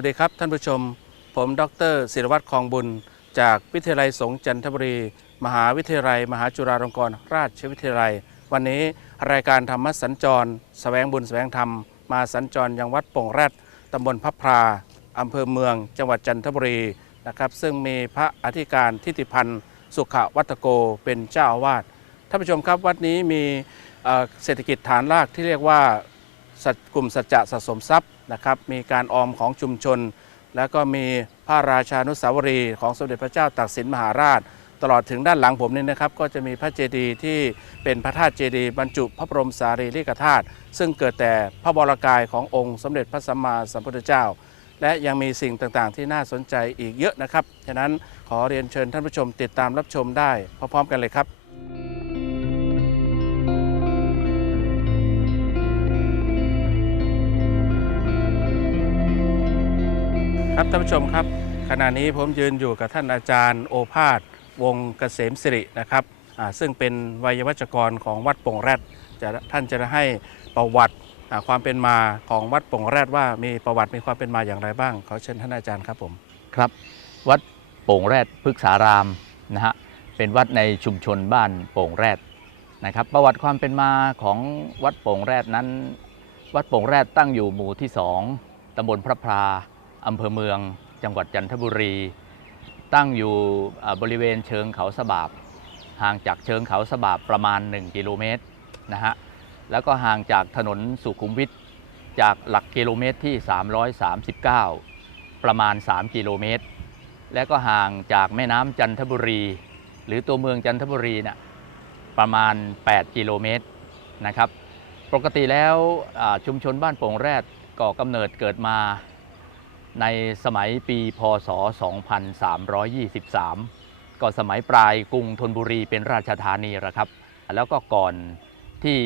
สวัสดีครับท่านผู้ชม ผมดรศิรวัตรคองบุญ จากวิทยาลัยสงฆ์จันทบุรี มหาวิทยาลัย มหาจุฬาลงกรณราชวิทยาลัย วันนี้รายการธรรมสัญจรสแสวงบุญสแสวงธรรม มาสัญจรยังวัดโป่งแรดตำบลพับพราอำเภอเมือง จังหวัดจันทบุรีนะครับซึ่งมีพระอธิการทิติพันธ์ สุขวัตโกเป็นเจ้าอาวาสท่านผู้ชมครับวัดนี้มีเศรษฐกิจฐานรากที่เรียกว่า กลุ่มสัจจะสะสมทรัพย์นะครับ มีการออมของชุมชน แล้วก็มีพระราชานุสาวรีย์ของสมเด็จพระเจ้าตากสินมหาราช ตลอดถึงด้านหลังผมนี่นะครับ ก็จะมีพระเจดีย์ที่เป็นพระธาตุเจดีย์บรรจุพระบรมสารีริกธาตุซึ่งเกิดแต่พระบรกายขององค์สมเด็จพระสัมมาสัมพุทธเจ้า และยังมีสิ่งต่างๆ ที่น่าสนใจอีกเยอะนะครับฉะนั้นขอเรียนเชิญท่านผู้ชมติดตามรับชมได้พร้อมๆกันเลยครับ ครับท่านผู้ชมครับ ขณะนี้ผมยืนอยู่กับท่านอาจารย์โอภาสวงเกษมสิรินะครับซึ่งเป็นวัยวัจกรของวัดโป่งแรดจะท่านจะให้ประวัติความเป็นมาของวัดโป่งแรดว่ามีประวัติมีความเป็นมาอย่างไรบ้างขอเชิญท่านอาจารย์ครับผมครับ วัดโป่งแรดพฤกษารามนะฮะเป็นวัดในชุมชนบ้านโป่งแรดนะครับ ประวัติความเป็นมาของวัดโป่งแรดนั้น วัดโป่งแรดตั้งอยู่หมู่ที่สองตำบลพระพรา อำเภอเมือง จังหวัดจันทบุรี ตั้งอยู่บริเวณเชิงเขาสบาบห่างจากเชิงเขาสบาบประมาณ 1 กิโลเมตรนะฮะแล้วก็ห่างจากถนนสุขุมวิทจากหลักกิโลเมตรที่ 339 ประมาณ 3 กิโลเมตร และก็ห่างจากแม่น้ำจันทบุรี หรือตัวเมืองจันทบุรีนะ่ะประมาณ 8 กิโลเมตรนะครับ ปกติแล้วชุมชนบ้านโป่งแรดก่อกำเนิดเกิดมา ในสมัยปีพศ 2323 ก็สมัยปลายกรุงธนบุรีเป็นราชธานีละครับ แล้วก็ก่อนที่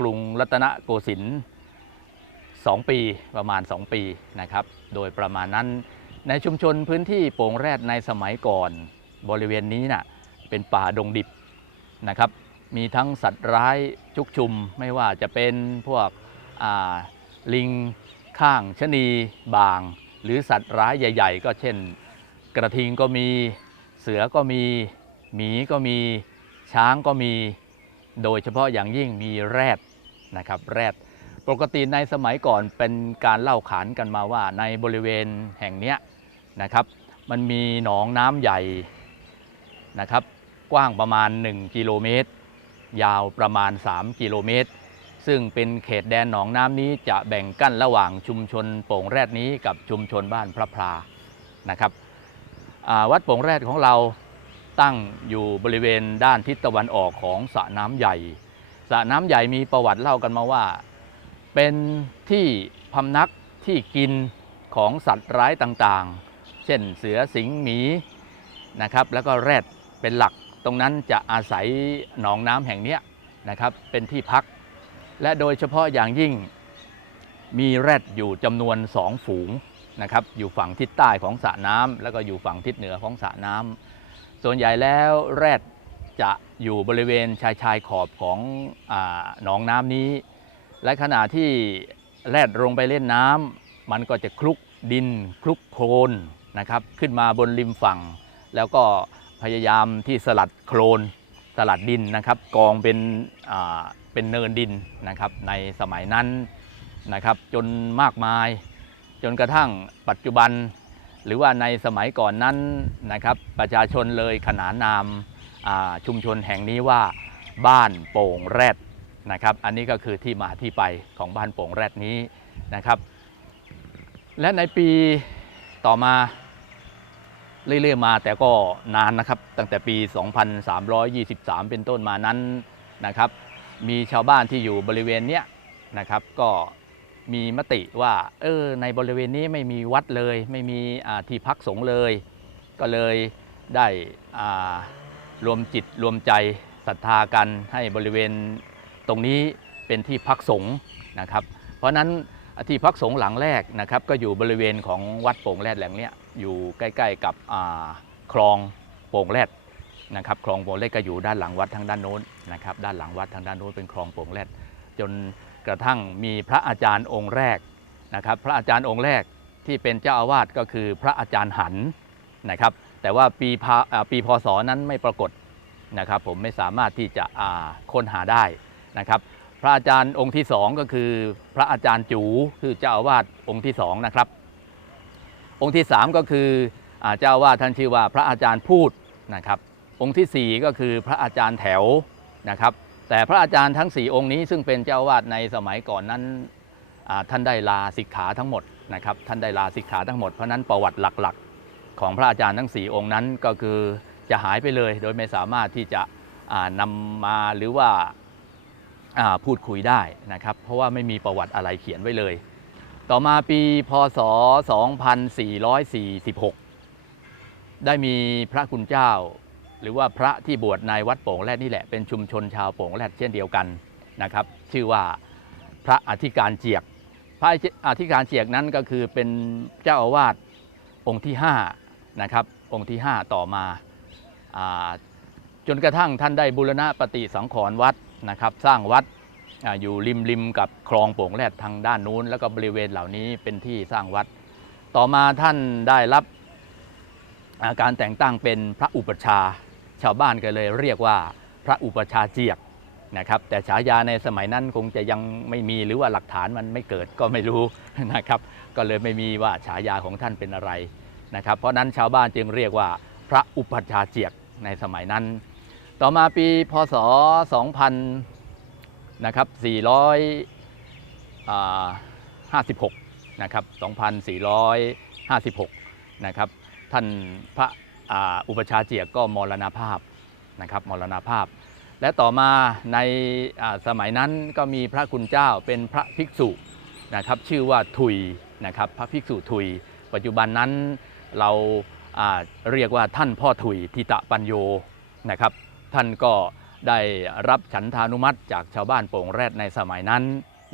กรุงรัตนโกสินทร์2ปีประมาณ 2 ปีนะครับ โดยประมาณนั้นในชุมชนพื้นที่โป่งแรดในสมัยก่อนบริเวณนี้น่ะเป็นป่าดงดิบนะครับ มีทั้งสัตว์ร้ายชุกชุมไม่ว่าจะเป็นพวกลิงข้างชะนีบาง หรือสัตว์ร้ายใหญ่ ๆ ก็เช่น กระทิงก็มี เสือก็มี หมีก็มี ช้างก็มี โดยเฉพาะอย่างยิ่งมีแรดนะครับแรด ปกติในสมัยก่อนเป็นการเล่าขานกันมาว่าในบริเวณแห่งเนี้ยนะครับ มันมีหนองน้ำใหญ่นะครับ กว้างประมาณ 1 กิโลเมตร ยาวประมาณ 3 กิโลเมตร ซึ่งเป็นเขตแดนหนองน้ำนี้จะแบ่งกั้นระหว่างชุมชนโป่งแรดนี้กับชุมชนบ้านพระพรานะครับวัดโป่งแรดของเราตั้งอยู่บริเวณด้านทิศตะวันออกของสระน้ำใหญ่สระน้ำใหญ่มีประวัติเล่ากันมาว่า เป็นที่พำนักที่กินของสัตว์ร้ายต่างๆ เช่นเสือสิงห์หมีนะครับ แล้วก็แรดเป็นหลัก ตรงนั้นจะอาศัยหนองน้ำแห่งนี้นะครับ เป็นที่พัก และโดยเฉพาะอย่างยิ่งมีแรดอยู่จำนวนสองฝูงนะครับอยู่ฝั่งทิศใต้ของสระน้ำแล้วก็อยู่ฝั่งทิศเหนือของสระน้ำส่วนใหญ่แล้วแรดจะอยู่บริเวณชายชายขอบของอหนองน้ำนี้ และขณะที่แรดลงไปเล่นน้ำมันก็จะคลุกดินคลุกโคลนนะครับขึ้นมาบนริมฝั่ง แล้วก็พยายามที่สลัดโคลนสลัดดินนะครับกองเป็น เป็นเนินดินนะครับในสมัยนั้นนะครับจนมากมาย จนกระทั่งปัจจุบัน หรือว่าในสมัยก่อนนั้นนะครับประชาชนเลยขนานนามชุมชนแห่งนี้ว่าบ้านโป่งแรดนะครับอันนี้ก็คือที่มาที่ไปของบ้านโป่งแรดนี้นะครับ และในปีต่อมาเรื่อยๆมาแต่ก็นานนะครับตั้งแต่ปี 2323 เป็นต้นมานั้นนะครับ มีชาวบ้านที่อยู่บริเวณเนี้ยนะครับ ก็มีมติว่าเออในบริเวณนี้ไม่มีวัดเลย ไม่มีที่พักสงฆ์เลย ก็เลยได้รวมจิตรวมใจศรัทธากันให้บริเวณตรงนี้เป็นที่พักสงฆ์นะครับ เพราะนั้นที่พักสงฆ์หลังแรกนะครับ ก็อยู่บริเวณของวัดโป่งแรดแหล่งนี้อยู่ใกล้ ๆ กับคลองโป่งแรด นะครับคลองโป่งแรดก็อยู่ด้านหลังวัดทางด้านโน้นนะครับด้านหลังวัดทางด้านโน้นเป็นคลองโป่งแรดจนกระทั่งมีพระอาจารย์องค์แรกนะครับ พระอาจารย์องค์แรกที่เป็นเจ้าอาวาสก็คือพระอาจารย์หันนะครับ แต่ว่าปีพปีพศนั้นไม่ปรากฏนะครับผมไม่สามารถที่จะค้นหาได้นะครับพระอาจารย์องค์ที่สองก็คือพระอาจารย์จูคือเจ้าอาวาสองค์ที่สองนะครับ องค์ที่สามก็คือเจ้าอาวาสท่านชื่อว่าพระอาจารย์พูดนะครับ องค์ที่สี่ก็คือพระอาจารย์แถวนะครับ แต่พระอาจารย์ทั้ง 4 องค์นี้ซึ่งเป็นเจ้าวาสในสมัยก่อนนั้นท่านได้ลาสิกขาทั้งหมดนะครับท่านได้ลาสิกขาทั้งหมดเพราะนั้นประวัติหลักๆ ของพระอาจารย์ทั้ง 4 องค์นั้นก็คือจะหายไปเลย โดยไม่สามารถที่จะอ่านำมาหรือว่าพูดคุยได้นะครับ เพราะว่าไม่มีประวัติอะไรเขียนไว้เลย ต่อมาปีพศ 2446 ได้มีพระคุณเจ้า หรือว่าพระที่บวชในวัดโป่งแรดนี่แหละเป็นชุมชนชาวโป่งแรดเช่นเดียวกันนะครับ ชื่อว่าพระอธิการเจียก พระอธิการเจียกนั้นก็คือเป็นเจ้าอาวาสองค์ที่5นะครับองค์ที่ 5 ต่อมาอาจนกระทั่งท่านได้บูรณะปฏิสังขรณ์วัดนะครับ สร้างวัดออยู่ริมริมกับคลองโป่งแรดทางด้านนู้น แล้วก็บริเวณเหล่านี้เป็นที่สร้างวัด ต่อมาท่านได้รับการแต่งตั้งเป็นพระอุปชา ชาวบ้านก็เลยเรียกว่าพระอุปชาเจียกนะครับแต่ฉายาในสมัยนั้นคงจะยังไม่มีหรือว่าหลักฐานมันไม่เกิดก็ไม่รู้นะครับก็เลยไม่มีว่าฉายาของท่านเป็นอะไรนะครับเพราะนั้นชาวบ้านจึงเรียกว่าพระอุปชาเจียกในสมัยนั้น ต่อมาปีพศ 2000นะครับ456นะครับ2456นะครับท่านพระ อุปชาเจียกก็มรณภาพนะครับมรณภาพ และต่อมาในสมัยนั้นก็มีพระคุณเจ้าเป็นพระภิกษุนะครับชื่อว่าทุยนะครับพระภิกษุทุย ปัจจุบันนั้นเราเรียกว่าท่านพ่อทุยทิตะปัญโยนะครับ ท่านก็ได้รับฉันทานุมัติจากชาวบ้านโป่งแรดในสมัยนั้น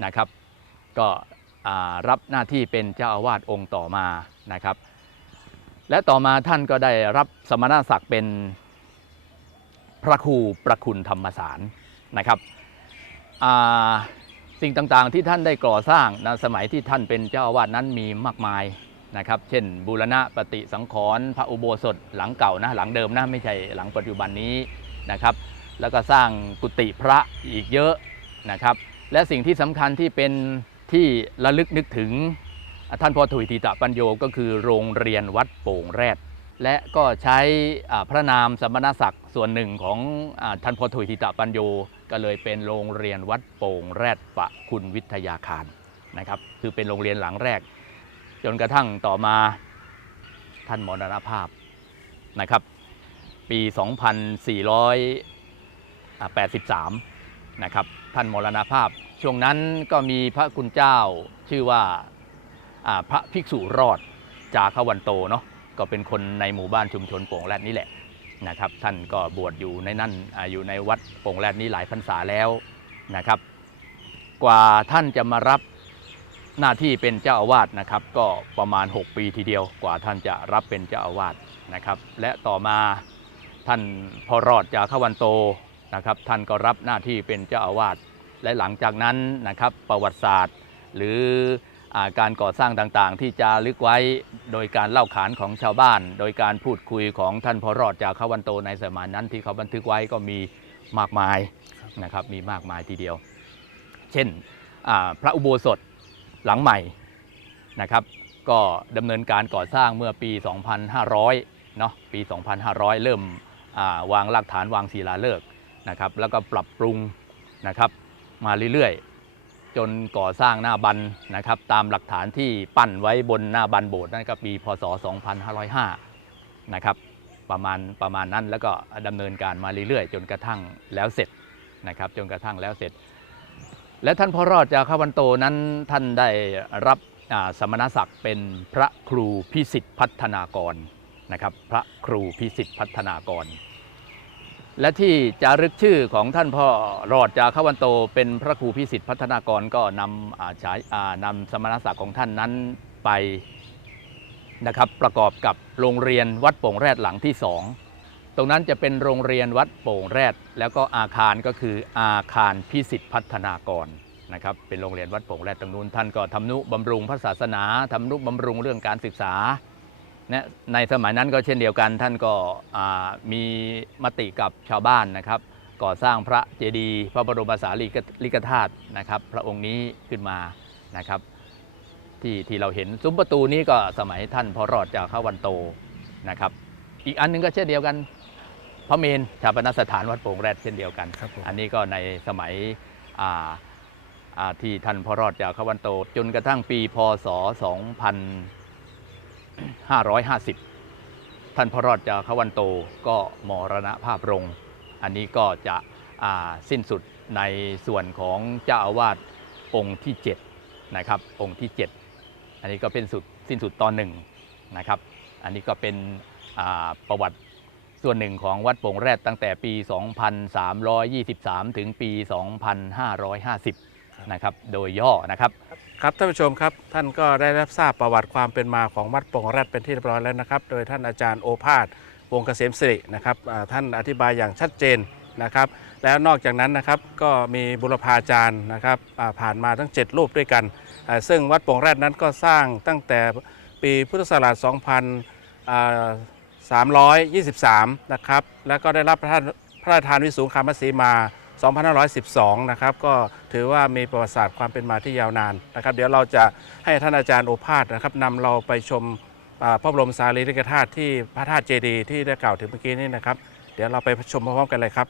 นะครับ ก็รับหน้าที่เป็นเจ้าอาวาสองค์ต่อมานะครับ และต่อมาท่านก็ได้รับสมณศักดิ์เป็นพระครูประคุณธรรมสารนะครับสิ่งต่างๆที่ท่านได้ก่อสร้างนะสมัยที่ท่านเป็นเจ้าอาวาสนั้นมีมากมายนะครับ เช่น บูรณะปฏิสังขรณ์พระอุโบสถหลังเก่านะหลังเดิมนะไม่ใช่หลังปัจจุบันนี้นะครับ แล้วก็สร้างกุฏิพระอีกเยอะนะครับ และสิ่งที่สำคัญที่เป็นที่ระลึกนึกถึง ท่านพ่อถุยทีตะปัญโยก็คือโรงเรียนวัดโป่งแรด และก็ใช้พระนามสมณศักดิ์ส่วนหนึ่งของอท่านพ่อถุยทีตะปัญโยก็เลยเป็นโรงเรียนวัดโป่งแรดปะคุณวิทยาคารนะครับคือเป็นโรงเรียนหลังแรก จนกระทั่งต่อมาท่านมรณภาพนะครับ ปี 2483 นะครับ ท่านมรณภาพ ช่วงนั้นก็มีพระคุณเจ้าชื่อว่า พระภิกษุรอดจาขวันโตเนาะก็เป็นคนในหมู่บ้านชุมชนโป่งแรดนี่แหละนะครับ ท่านก็บวชอยู่ในนั่นอยู่ในวัดโป่งแรดนี้หลายพรรษาแล้วนะครับ กว่าท่านจะมารับหน้าที่เป็นเจ้าอาวาสนะครับ ก็ประมาณ 6 ปีทีเดียวกว่าท่านจะรับเป็นเจ้าอาวาสนะครับ และต่อมาท่านพอรอดจากขวันโตนะครับ ท่านก็รับหน้าที่เป็นเจ้าอาวาสและหลังจากนั้นนะครับ ประวัติศาสตร์ หรือ การก่อสร้างต่างๆ ที่จะลึกไว้โดยการเล่าขานของชาวบ้าน โดยการพูดคุยของท่านพอรอดจากขวันโตในสมัยนั้นที่เขาบันทึกไว้ก็มีมากมายนะครับมีมากมายทีเดียว เช่นอ่าพระอุโบสถหลังใหม่นะครับ ก็ดำเนินการก่อสร้างเมื่อปี 2500 เนาะปี 2500 เริ่มอ่าวางรากฐานวางศิลาฤกษ์นะครับ แล้วก็ปรับปรุงนะครับมาเรื่อยๆ จนก่อสร้างหน้าบันนะครับ ตามหลักฐานที่ปั้นไว้บนหน้าบันโบสถ์นั่นก็ปีพศ 2505 นะครับ ประมาณประมาณนั้นแล้วก็ดำเนินการมาเรื่อยๆ จนกระทั่งแล้วเสร็จนะครับ จนกระทั่งแล้วเสร็จ และท่านพ่อรอดจากขวันโตนั้นท่านได้รับสมณศักดิ์เป็นพระครูพิสิทธิพัฒนากรนะครับ พระครูพิสิทธิพัฒนากร และที่จารึกชื่อของท่านพ่อรอดจาขวันโต เป็นพระครูพิสิทธิพัฒนากรก็นำอาฉายานำสมณศักดิ์ของท่านนั้นไปนะครับประกอบกับโรงเรียนวัดโป่งแรดหลังที่สองตรงนั้นจะเป็นโรงเรียนวัดโป่งแรด แล้วก็อาคารก็คืออาคารพิสิทธิพัฒนากรนะครับเป็นโรงเรียนวัดโป่งแรดตรงนู้นท่านก็ทำนุบำรุงพระศาสนาทำนุบำรุงเรื่องการศึกษา นี่ยในสมัยนั้นก็เช่นเดียวกันท่านก็อ่ามีมติกับชาวบ้านนะครับ ก่อสร้างพระเจดีย์พระบรมสารีริกธาตุนะครับ พระองค์นี้ขึ้นมานะครับ ที่ที่เราเห็นซุ้มประตูนี้ก็สมัยท่านพอรอดจากข้าวันโตนะครับ อีกอันหนึงก็เช่นเดียวกันพระเมนชาปนสถานวัดโป่งแรดเช่นเดียวกันครับผมอันนี้ก็ในสมัยอ่าอ่าที่ท่านพอรอดจากข้าวันโต จนกระทั่งปีพศ 2550 ท่านพอรอดจากข้าวันโตก็มรณภาพลง อันนี้ก็จะสิ้นสุดในส่วนของเจ้าอาวาสองค์ที่ 7 นะครับ องค์ที่ 7 อันนี้ก็เป็นสุดสิ้นสุดตอนหนึ่งนะครับ อันนี้ก็เป็นประวัติส่วนหนึ่งของวัดโป่งแรดตั้งแต่ปี 2323 ถึงปี 2550 นะครับโดยย่อนะครับ ครับท่านผู้ชมครับท่านก็ได้รับทราบประวัติความเป็นมาของวัดปงแรดเป็นที่เรียบร้อยแล้วนะครับ โดยท่านอาจารย์โอภาสวงเกษมสิรินะครับอ่าท่านอธิบายอย่างชัดเจนนะครับ แล้วนอกจากนั้นนะครับก็มีบุรพาจารย์นะครับอ่าผ่านมาทั้ง 7 รูปด้วยกันอ่าซึ่งวัดปงแรดนั้นก็สร้างตั้งแต่ปีพุทธศักราช2323 นะครับ แล้วก็ได้รับพระราชพระราชทานวิสูงคามสีมา 2512 นะครับ ก็ถือว่ามีประวัติศาสตร์ความเป็นมาที่ยาวนานนะครับ เดี๋ยวเราจะให้ท่านอาจารย์โอภาสนะครับนำเราไปชมอาพระบรมสารีริกธาตุที่พระธาตุเจดีย์ที่ได้กล่าวถึงเมื่อกี้นี้นะครับ เดี๋ยวเราไปชมพร้อมๆกันเลยครับ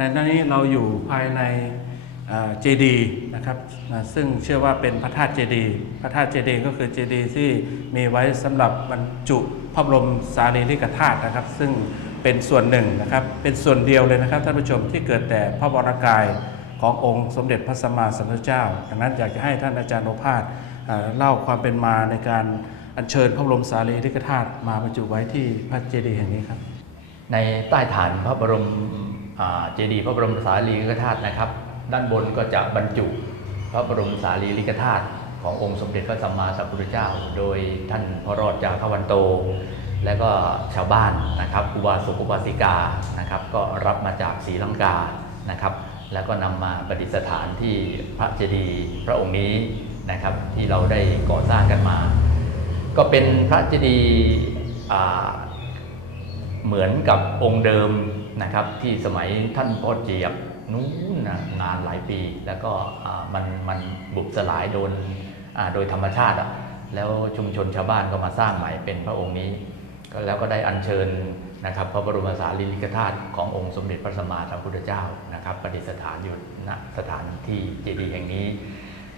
ณะนี้เราอยู่ภายในเจดีนะครับซึ่งเชื่อว่าเป็นพระธาตุเจดีพระธาตุเจดีก็คือเจดีที่มีไว้สำหรับบรรจุพระบรมสารีริกธาตุนะครับ ซึ่งเป็นส่วนหนึ่งนะครับ เป็นส่วนเดียวเลยนะครับท่านผู้ชมที่เกิดแต่พระวรากายขององค์สมเด็จพระสัมมาสัมพุทธเจ้าดังนั้นอยากจะให้ท่านอาจารย์โอภาสเล่าความเป็นมาในการอัญเชิญพระบรมสารีริกธาตุมาบรรจุไว้ที่พระเจดีย์แห่งนี้ครับ ในใต้ฐานพระบรม เจดีย์พระบรมสารีริกธาตุนะครับ ด้านบนก็จะบรรจุ พระบรมสารีริกธาตุขององค์สมเด็จพระสัมมาสัมพุทธเจ้า โดยท่านพระรอดจาขวันโต และก็ชาวบ้านนะครับอุบาสกอุบาสิกานะครับ ก็รับมาจากศรีลังกานะครับ แล้วก็นำมาประดิษฐานที่พระเจดีย์พระองค์นี้นะครับ ที่เราได้ก่อสร้างกันมา ก็เป็นพระเจดีย์เหมือนกับองค์เดิม นะครับ ที่สมัยท่านพ่อเจียบนู้นนะงานหลายปี แล้วก็มันมันบุบสลายโดนโดยธรรมชาติอะแล้วชุมชนชาวบ้านก็มาสร้างใหม่เป็นพระองค์นี้ แล้วก็ได้อัญเชิญนะครับพระบรมสารีริกธาตุขององค์สมเด็จพระสัมมาสัมพุทธเจ้านะครับประดิษฐานอยู่ณสถานที่เจดีย์แห่งนี้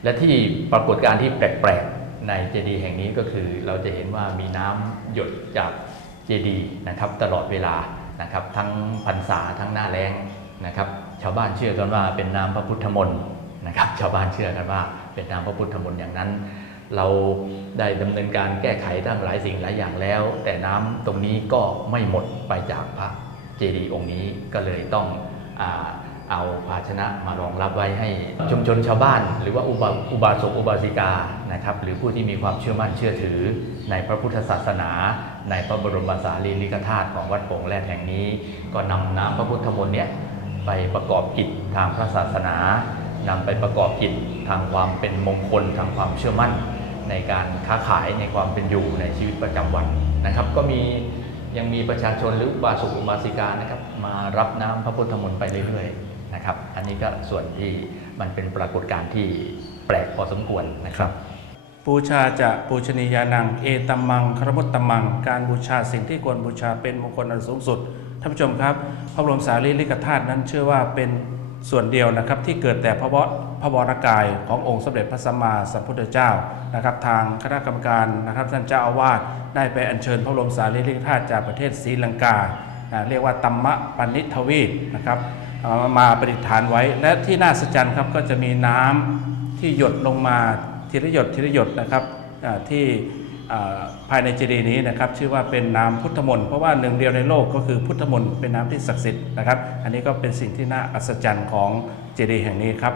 และที่ปรากฏการณ์ที่แปลกๆในเจดีย์แห่งนี้ก็คือเราจะเห็นว่ามีน้ำหยดจากเจดีย์นะครับตลอดเวลา นะครับทั้งพรรษาทั้งหน้าแล้งนะครับชาวบ้านเชื่อกันว่าเป็นน้ำพระพุทธมนต์นะครับชาวบ้านเชื่อกันว่าเป็นน้ำพระพุทธมนต์อย่างนั้น เราได้ดำเนินการแก้ไขทั้งหลายสิ่งหลายอย่างแล้ว แต่น้ำตรงนี้ก็ไม่หมดไปจากพระเจดีย์องค์นี้ก็เลยต้องอา เอาภาชนะมารองรับไว้ให้ชุมชนชาวบ้าน หรือว่าอุบาอุบาสกอุบาสิกานะครับหรือผู้ที่มีความเชื่อมั่นเชื่อถือ ในพระพุทธศาสนา ในพระบรมสารีริกธาตุของวัดโป่งแรดแห่งนี้ ก็นำน้ำพระพุทธมนต์เนี่ยไปประกอบกิจทางพระศาสนานำไปประกอบกิจทางความเป็นมงคลทางความเชื่อมั่น ในการค้าขายในความเป็นอยู่ในชีวิตประจำวันนะครับ ก็มียังมีประชาชนหรือบาสกอุบาสิกานะครับมารับน้ำพระพุทธมนต์ไปเรื่อยๆ นะครับ อันนี้ก็ส่วนที่มันเป็นปรากฏการณ์ที่แปลกพอสมควรนะครับบูชาจะปูชนียานัง เอตมังครมุตตมัง การบูชาสิ่งที่ควรบูชาเป็นมงคลอันสูงสุดท่านผู้ชมครับ พระบรมสารีริกธาตุนั้นเชื่อว่าเป็นส่วนเดียวนะครับที่เกิดแต่พระวรพระวรกายขององค์สมเด็จพระสัมมาสัมพุทธเจ้านะครับ ทางคณะกรรมการนะครับท่านเจ้าอาวาสได้ไปอัญเชิญพระบรมสารีริกธาตุจากประเทศศรีลังกา เรียกว่าตัมมะปัญิทวีปนะครับ มาประดิษฐานไว้ และที่น่าสัจจ์ครับก็จะมีน้ำที่หยดลงมาทีละหยดทีละหยดนะครับที่ภายในเจดีย์นี้นะครับชื่อว่าเป็นน้ำพุทธมนต์เพราะว่าหนึ่งเดียวในโลกก็คือพุทธมนต์เป็นน้ำที่ศักดิ์สิทธิ์นะครับ อันนี้ก็เป็นสิ่งที่น่าอัศจรรย์ของเจดีย์แห่งนี้ครับ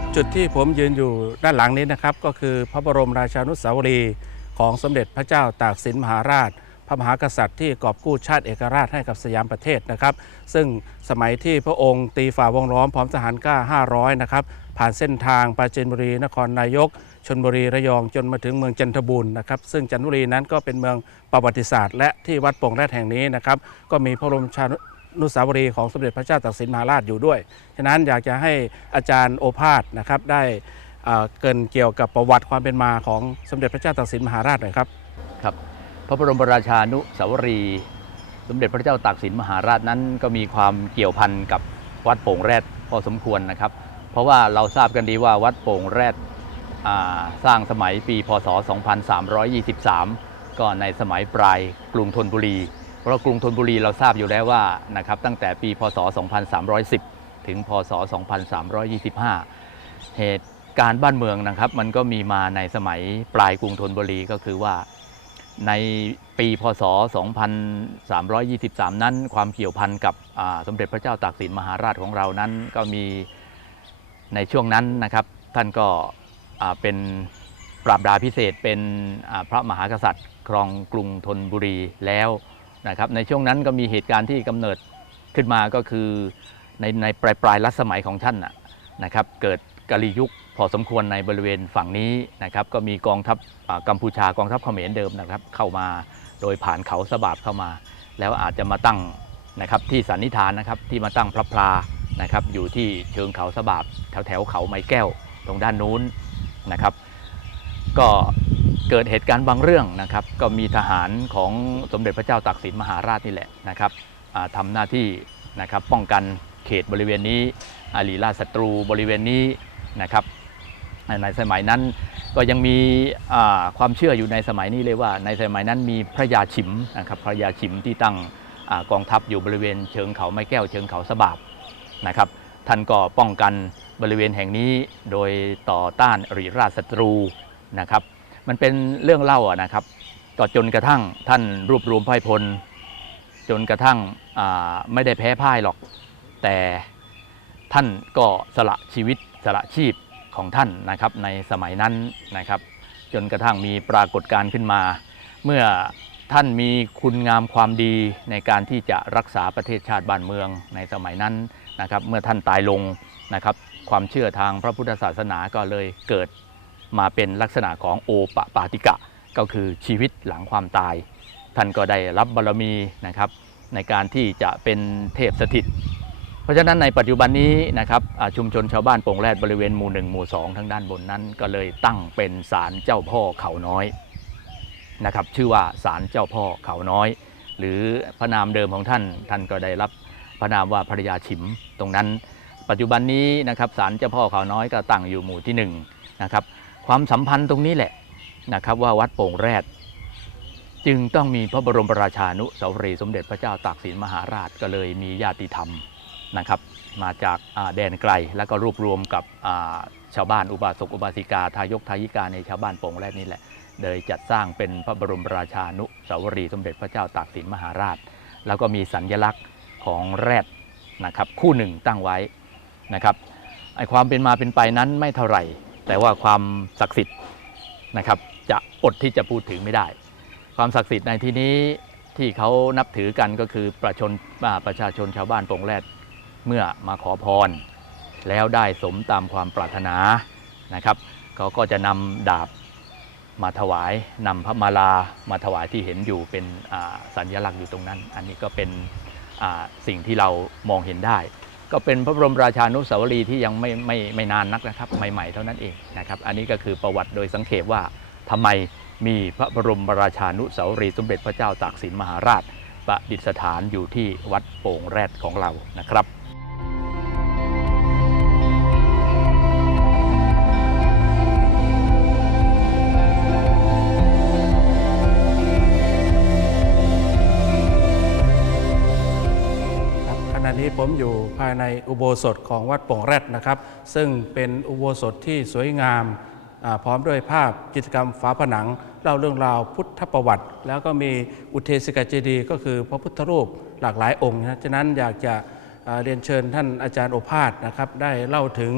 ครับจุดที่ผมยืนอยู่ด้านหลังนี้นะครับ ก็คือพระบรมราชานุสาวรีย์ของสมเด็จพระเจ้าตากสินมหาราช พระมหากษัตริย์ที่กอบกู้ชาติเอกราชให้กับสยามประเทศนะครับ ซึ่งสมัยที่พระองค์ตีฝ่าวงล้อมพร้อมทหารกล้า 500 นะครับ ผ่านเส้นทางปราจีนบุรีนครนายกชนบุรีระยองจนมาถึงเมืองจันทบูรณ์นะครับซึ่งจันทบุรีนั้นก็เป็นเมืองประวัติศาสตร์ และที่วัดโป่งแรดแห่งนี้นะครับก็มีพระบรมชา นุสาวรีย์ของสมเด็จพระเจ้าตากสินมหาราชอยู่ด้วย ฉะนั้นอยากจะให้อาจารย์โอภาสนะครับได้เกินเกี่ยวกับประวัติความเป็นมาของสมเด็จพระเจ้าตากสินมหาราชหน่อยครับครับ พระบรมราชานุสาวรีย์สมเด็จพระเจ้าตากสินมหาราชนั้นก็มีความเกี่ยวพันกับวัดโป่งแรดพอสมควรนะครับ เพราะว่าเราทราบกันดีว่าวัดโป่งแรดสร้างสมัยปีพศ 2323 ก็ในสมัยปลายกรุงธนบุรี ราะกรุงธนบุรีเราทราบอยู่แล้วว่านะครับตั้งแต่ปีพศ 2310 ถึงพศ 2325 เหตุการณ์บ้านเมืองนะครับมันก็มีมาในสมัยปลายกรุงธนบุรีก็คือว่าในปีพศ 2323 นั้น ความเกี่ยวพันกับสมเด็จพระเจ้าตากสินมหาราชของเรานั้นก็มีในช่วงนั้นนะครับ ท่านก็เป็นปราบดาพิเศษเป็นพระมหากษัตริย์ ครองกรุงธนบุรีแล้ว นะครับในช่วงนั้นก็มีเหตุการณ์ที่กำเนิดขึ้นมาก็คือในในปลายปลายรัชสมัยของท่านนะครับ เกิดกาลียุคพอสมควรในบริเวณฝั่งนี้นะครับ ก็มีกองทัพกัมพูชากองทัพเขมรเดิมนะครับ เข้ามาโดยผ่านเขาสะบาบเข้ามา แล้วอาจจะมาตั้งนะครับที่สันนิษฐานนะครับที่มาตั้งพระพลานะครับ อยู่ที่เชิงเขาสะบาบแถวแถวเขาไม้แก้ว ตรงด้านนู้นนะครับ ก็ เกิดเหตุการณ์บางเรื่องนะครับ ก็มีทหารของสมเด็จพระเจ้าตากสินมหาราชนี่แหละนะครับอ่าทำหน้าที่นะครับป้องกันเขตบริเวณนี้อารีราชศัตรูบริเวณนี้นะครับในสมัยนั้นก็ยังมีความเชื่ออยู่ในสมัยนี้เลยว่า ในสมัยนั้นมีพระยาฉิมนะครับพระยาฉิมที่ตั้งอกองทัพอยู่บริเวณเชิงเขาไม้แก้วเชิงเขาสะบาบนะครับท่านก็ป้องกันบริเวณแห่งนี้โดยต่อต้านอริราชศัตรูนะครับ มันเป็นเรื่องเล่าอะนะครับก็จนกระทั่งท่านรวบรวมไพ่พล จนกระทั่งไม่ได้แพ้พ่ายหรอก แต่ท่านก็สละชีวิตสละชีพของท่านนะครับในสมัยนั้นนะครับ จนกระทั่งมีปรากฏการณ์ขึ้นมา เมื่อท่านมีคุณงามความดีในการที่จะรักษาประเทศชาติบ้านเมืองในสมัยนั้นนะครับ เมื่อท่านตายลงนะครับ ความเชื่อทางพระพุทธศาสนาก็เลยเกิด มาเป็นลักษณะของโอปปาติกะ ก็คือชีวิตหลังความตาย ท่านก็ได้รับบารรมีนะครับในการที่จะเป็นเทพสถิต เพราะฉะนั้นในปัจจุบันนี้นะครับชุมชนชาวบ้านโป่งแรดบริเวณหมู่หนึ่งหมู่สองทางด้านบนนั้น ก็เลยตั้งเป็นศาลเจ้าพ่อเขาน้อยนะครับชื่อว่าศาลเจ้าพ่อเขาน้อย หรือพระนามเดิมของท่านท่านก็ได้รับพระนามว่าพรยาฉิมตรงนั้น ปัจจุบันนี้นะครับศาลเจ้าพ่อเขาน้อยก็ตั้งอยู่หมู่ที่หนึ่งนะครับ ความสัมพันธ์ตรงนี้แหละนะครับว่าวัดโป่งแรดจึงต้องมีพระบรมราชานุสาวรีสมเด็จพระเจ้าตากสินมหาราชก็เลยมีญาติธรรมนะครับมาจากแดนไกลแล้วก็รวบรวมกับชาวบ้านอุบาสกอุบาสิกาทายกทายิกาในชาวบ้านโป่งแรดนี่แหละโดยจัดสร้างเป็นพระบรมราชานุสาวรีสมเด็จพระเจ้าตากสินมหาราช แล้วก็มีสัญลักษณ์ของแรดนะครับคู่หนึ่งตั้งไว้นะครับไอความเป็นมาเป็นไปนั้นไม่เท่าไหร่ แต่ว่าความศักดิ์สิทธิ์นะครับจะอดที่จะพูดถึงไม่ได้ ความศักดิ์สิทธิ์ในที่นี้ที่เขานับถือกันก็คือประชนอ่าประชาชนชาวบ้านโป่งแรดเมื่อมาขอพร แล้วได้สมตามความปรารถนานะครับเขาก็จะนำดาบมาถวายนำพระมาลามาถวายที่เห็นอยู่เป็นสัญลักษณ์อยู่ตรงนั้น อันนี้ก็เป็นสิ่งที่เรามองเห็นได้ ก็เป็นพระบรมราชานุสาวรีย์ที่ยังไม่ไม่ไม่นานนักนะครับใหม่ๆเท่านั้นเองนะครับอันนี้ก็คือประวัติโดยสังเขตว่าทำไมมีพระบรมราชานุสาวรีย์สมเด็จพระเจ้าตากสินมหาราช ประดิษฐานอยู่ที่วัดโป่งแรดของเรานะครับ ที่ผมอยู่ภายในอุโบสถของวัดโป่งแรดนะครับ ซึ่งเป็นอุโบสถที่สวยงามพร้อมด้วยภาพจิตรกรรมฝาผนัง เล่าเรื่องราวพุทธประวัติ แล้วก็มีอุเทศิกเจดี ก็คือพระพุทธรูปหลากหลายองค์นะฉะนั้นอยากจะเรียนเชิญท่านอาจารย์โอภาสนะครับได้เล่าถึง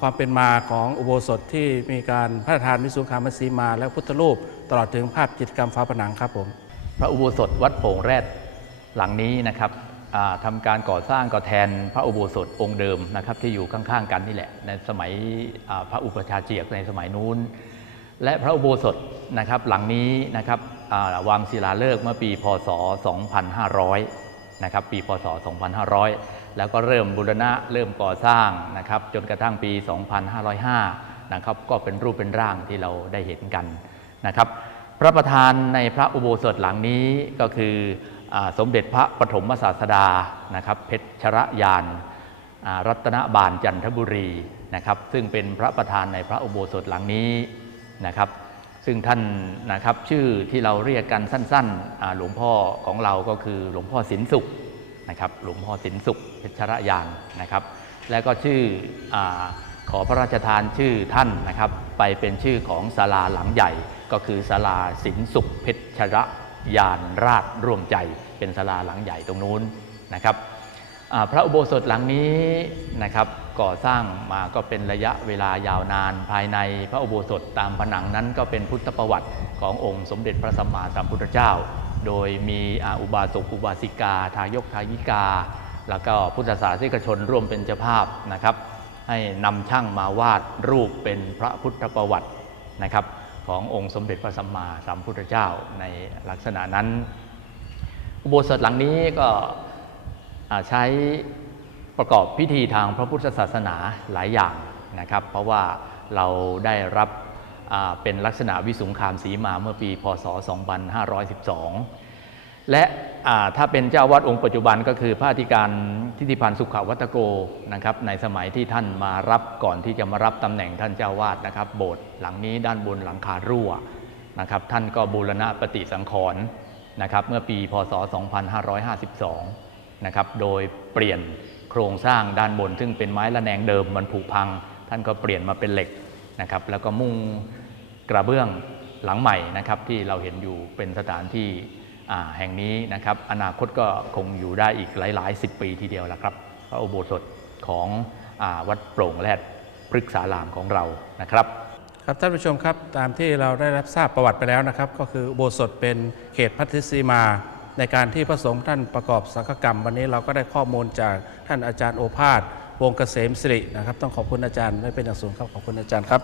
ความเป็นมาของอุโบสถที่มีการพระราชทานวิสุงคามสีมา และพุทธรูป ตลอดถึงภาพจิตกรรมฝาผนังครับผม พระอุโบสถวัดโป่งแรดหลังนี้นะครับ อ่าทำการก่อสร้างก็แทนพระอุโบสถองค์เดิมนะครับที่อยู่ข้างๆกันนี่แหละ ในสมัยพระอุปชาเจียกในสมัยนู้น และพระอุโบสถนะครับหลังนี้นะครับวางศิลาฤกษ์เมื่อปีพศ 2500 นะครับปีพศ 2500 แล้วก็เริ่มบูรณะเริ่มก่อสร้างนะครับจนกระทั่งปี 2505 นะครับก็เป็นรูปเป็นร่างที่เราได้เห็นกันนะครับพระประธานในพระอุโบสถหลังนี้ก็คือ สมเด็จพระปฐมศาสดานะครับเพชรยานรัตนบาลจันทบุรีนะครับ ซึ่งเป็นพระประธานในพระอุโบสถหลังนี้นะครับ ซึ่งท่านนะครับชื่อที่เราเรียกกันสั้นๆหลวงพ่อของเราก็คือหลวงพ่อสินสุขนะครับหลวงพ่อสินสุขเพชรยานนะครับ และก็ชื่ออขอพระราชทานชื่อท่านนะครับ ไปเป็นชื่อของศาลาหลังใหญ่ก็คือศาลาสินสุขเพชร ยานราชร่วมใจเป็นศาลาหลังใหญ่ตรงนู้นนะครับพระอุโบสถหลังนี้นะครับก่อสร้างมาก็เป็นระยะเวลายาวนานภายในพระอุโบสถตามผนังนั้นก็เป็นพุทธประวัติขององค์สมเด็จพระสัมมาสัมพุทธเจ้า โดยมีอุบาสกอุบาสิกา ทายกทายิกา แล้วก็พุทธศาสนิกชนร่วมเป็นเจ้าภาพนะครับ ให้นำช่างมาวาดรูปเป็นพระพุทธประวัตินะครับ ขององค์สมเด็จพระสัมมาสัมพุทธเจ้าในลักษณะนั้น อุโบสถหลังนี้ก็ใช้ประกอบพิธีทางพระพุทธศาสนาหลายอย่างนะครับ เพราะว่าเราได้รับเป็นลักษณะวิสุงคามสีมาเมื่อปี พศ 2512 และถ้าเป็นเจ้าวาดองค์ปัจจุบันก็คือพระอธิการทิติพันธ์สุขวัตโกนะครับในสมัยที่ท่านมารับก่อนที่จะมารับตำแหน่งท่านเจ้าวาดนะครับ โบสถ์หลังนี้ด้านบนหลังคารั่วนะครับท่านก็บูรณะปฏิสังขรณ์นะครับเมื่อปีพศ 2552นะครับโดยเปลี่ยนโครงสร้างด้านบน ซึ่งเป็นไม้ระแนงเดิมมันผุพัง ท่านก็เปลี่ยนมาเป็นเหล็กนะครับแล้วก็มุ่งกระเบื้องหลังใหม่นะครับที่เราเห็นอยู่เป็นสถานที่ แห่งนี้นะครับอนาคตก็คงอยู่ได้อีกหลายๆ 10 ปีทีเดียวละครับ พระอุโบสถของอวัดโปร่งแรดพฤกษารามของเรานะครับครับท่านผู้ชมครับตามที่เราได้รับทราบประวัติไปแล้วนะครับ ก็คืออุโบสถเป็นเขตพัทธิสีมา ในการที่พระสงฆ์ท่านประกอบสังฆกรรม วันนี้เราก็ได้ข้อมูลจากท่านอาจารย์โอภาสวงเกษมสิรินะครับ ต้องขอบคุณอาจารย์ไม่เป็นอย่างสูงครับขอบคุณอาจารย์ครับ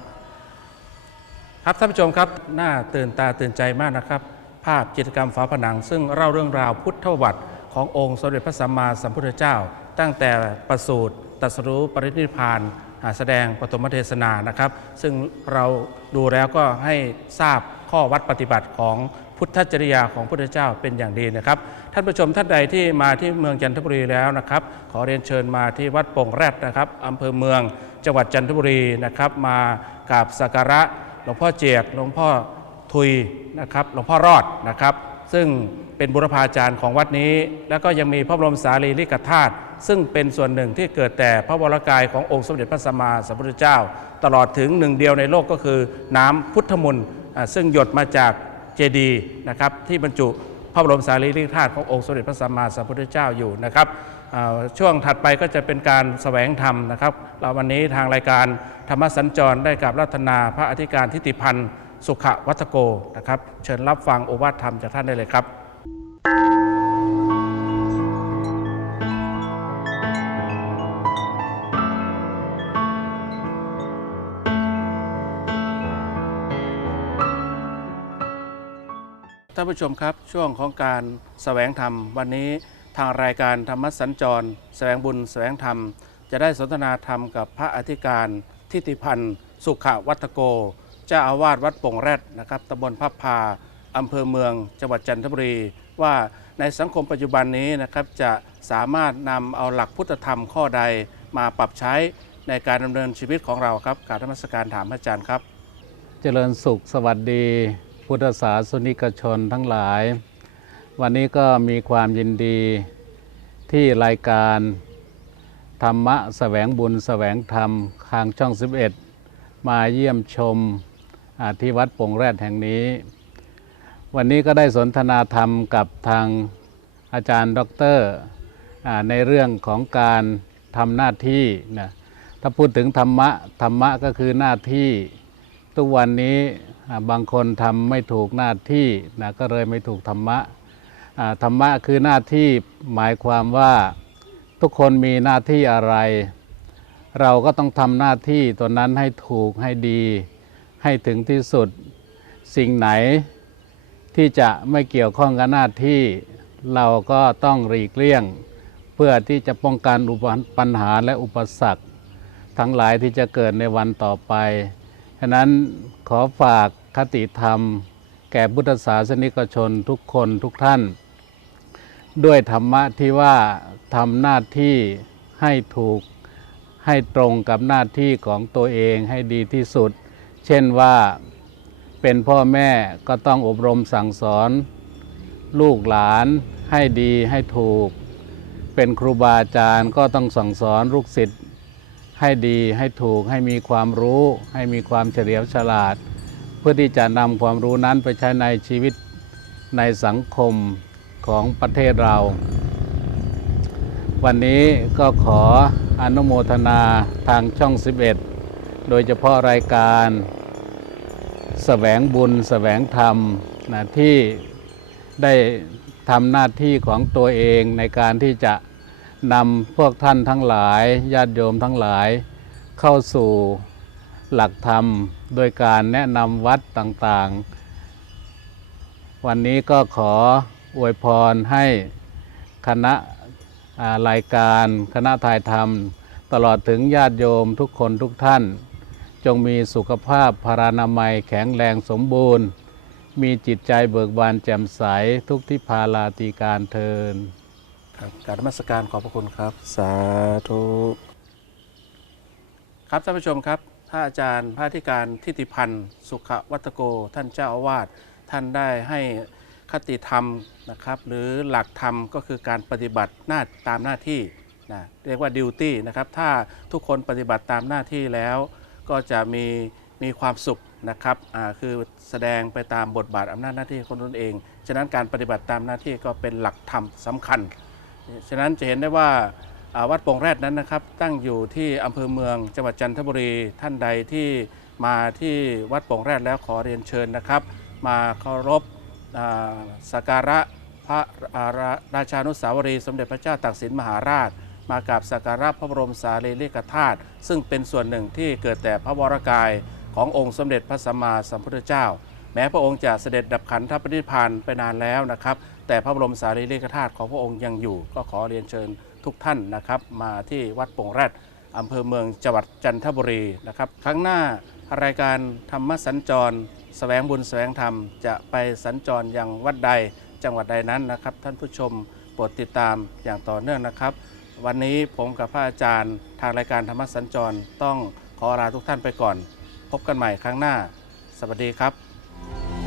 ครับท่านผู้ชมครับน่าตื่นตาตื่นใจมากนะครับ ภาพจิตรกรรมฝาผนัง ซึ่งเล่าเรื่องราวพุทธประวัติขององค์สมเด็จพระสัมมาสัมพุทธเจ้า ตั้งแต่ประสูติตรัสรู้ปรินิพพานแสดงปฐมเทศนานะครับ ซึ่งเราดูแล้วก็ให้ทราบข้อวัดปฏิบัติของพุทธจริยาของพุทธเจ้าเป็นอย่างดีนะครับ ท่านผู้ชมท่านใดที่มาที่เมืองจันทบุรีแล้วนะครับ ขอเรียนเชิญมาที่วัดโป่งแรดนะครับอำเภอเมืองจังหวัดจันทบุรีนะครับ มากราบสักการะหลวงพ่อเจียกหลวงพ่อ ทุยนะครับหลวงพ่อรอดนะครับ ซึ่งเป็นบุรพาจารย์ของวัดนี้ แล้วก็ยังมีพระบรมสารีริกธาตุซึ่งเป็นส่วนหนึ่งที่เกิดแต่พระวรกายขององค์สมเด็จพระสัมมาสัมพุทธเจ้า ตลอดถึงหนึ่งเดียวในโลกก็คือน้ำพุทธมนต์ซึ่งหยดมาจากเจดีนะครับที่บรรจุพระบรมสารีริกธาตุขององค์สมเด็จพระสัมมาสัมพุทธเจ้าอยู่นะครับช่วงถัดไปก็จะเป็นการแสวงธรรมนะครับเราวันนี้ทางรายการธรรมสัญจรได้กับรัตนาพระอธิการทิติพันธ์ สุขวัตโกนะครับ เชิญรับฟังโอวาทธรรมจากท่านได้เลยครับ ท่านผู้ชมครับช่วงของการแสวงธรรม วันนี้ทางรายการธรรมสัญจรแสวงบุญแสวงธรรม จะได้สนทนาธรรมกับพระอธิการทิติพันธ์ สุขวัตโก เจ้าอาวาสวัดโป่งแรดนะครับตำบลพับพาอำเภอเมือง จังหวัดจันทบุรี ว่าในสังคมปัจจุบันนี้นะครับจะสามารถนำเอาหลักพุทธธรรมข้อใดมาปรับใช้ในการดำเนินชีวิตของเราครับการธรรมสการถามอาจารย์ครับ เจริญสุขสวัสดี พุทธศาสนิกชนทั้งหลาย วันนี้ก็มีความยินดีที่รายการธรรมะแสวงบุญแสวงธรรมทางช่อง 11 มาเยี่ยมชม ที่วัดปงแรดแห่งนี้ วันนี้ก็ได้สนทนาธรรมกับทางอาจารย์ด็อกเตอร์ในเรื่องของการทำหน้าที่นะถ้าพูดถึงธรรมะ ธรรมะก็คือหน้าที่ทุกวันนี้บางคนทำไม่ถูกหน้าที่นะก็เลยไม่ถูกธรรมะธรรมะคือหน้าที่หมายความว่าทุกคนมีหน้าที่อะไร เราก็ต้องทำหน้าที่ตัวนั้นให้ถูกให้ดี ให้ถึงที่สุด สิ่งไหนที่จะไม่เกี่ยวข้องกับหน้าที่ เราก็ต้องหลีกเลี่ยง เพื่อที่จะป้องกันอุปปัญหาและอุปสรรค ทั้งหลายที่จะเกิดในวันต่อไปฉะนั้นขอฝากคติธรรม แก่พุทธศาสนิกชนทุกคนทุกท่าน ด้วยธรรมะที่ว่าทำหน้าที่ให้ถูกให้ตรงกับหน้าที่ของตัวเองให้ดีที่สุด เช่นว่าเป็นพ่อแม่ก็ต้องอบรมสั่งสอน ลูกหลานให้ดีให้ถูก เป็นครูบาอาจารย์ก็ต้องสั่งสอนลูกศิษย์ให้ดีให้ถูกให้มีความรู้ ให้มีความเฉลียวฉลาด เพื่อที่จะนำความรู้นั้นไปใช้ในชีวิตในสังคมของประเทศเรา วันนี้ก็ขออนุโมทนาทางช่อง 11 โดยเฉพาะรายการ แสวงบุญแสวงธรรมนะที่ได้ทำหน้าที่ของตัวเองในการที่จะนำพวกท่านทั้งหลายญาติโยมทั้งหลาย เข้าสู่หลักธรรม โดยการแนะนำวัดต่างๆ วันนี้ก็ขออวยพรให้คณะรายการคณะถ่ายธรรม ตลอดถึงญาติโยมทุกคนทุกท่าน จงมีสุขภาพพารานามัยแข็งแรงสมบูรณ์ มีจิตใจเบิกบานแจ่มใสทุกที่พาลาตีการเทินครับกรารนมัสการขอบพระคุณครับ สาธุ ครับท่านผู้ชมครับท่านอาจารย์พระอธิการทิติพันธ์สุขวัตโก ท่านเจ้าอาวาสท่านได้ให้คติธรรมนะครับหรือหลักธรรมก็คือการปฏิบัติหน้าตามหน้าที่นะเรียกว่าดิวตี้นะครับถ้าทุกคนปฏิบัติตามหน้าที่แล้ว ก็จะมีมีความสุขนะครับคือแสดงไปตามบทบาทอำนาจหน้าที่ของตนเอง ฉะนั้นการปฏิบัติตามหน้าที่ก็เป็นหลักธรรมสำคัญ ฉะนั้นจะเห็นได้ว่าวัดโป่งแรดนั้นนะครับ ตั้งอยู่ที่อำเภอเมืองจังหวัดจันทบุรีท่านใดที่มาที่วัดโป่งแรดแล้วขอเรียนเชิญนะครับ มาเคารพสักการะพระราราชานุสาวรี สมเด็จพระเจ้าตากสินมหาราช มากับสักการะพระบรมสารีริกธาตุซึ่งเป็นส่วนหนึ่งที่เกิดแต่พระวรกายขององค์สมเด็จพระสัมมาสัมพุทธเจ้า แม้พระองค์จะเสด็จดับขันธปรินิพพานไปนานแล้วนะครับ แต่พระบรมสารีริกธาตุของพระองค์ยังอยู่ ก็ขอเรียนเชิญทุกท่านนะครับ มาที่วัดโป่งแรดอำเภอเมืองจังหวัดจันทบุรีนะครับครั้งหน้ารายการธรรมสัญจรแสวงบุญแสวงธรรม จะไปสัญจรยังวัดใดจังหวัดใดนั้นนะครับ ท่านผู้ชมโปรดติดตามอย่างต่อเนื่องนะครับ วันนี้ผมกับพระอาจารย์ ทางรายการธรรมสัญจร ต้องขอลาทุกท่านไปก่อน พบกันใหม่ครั้งหน้า สวัสดีครับ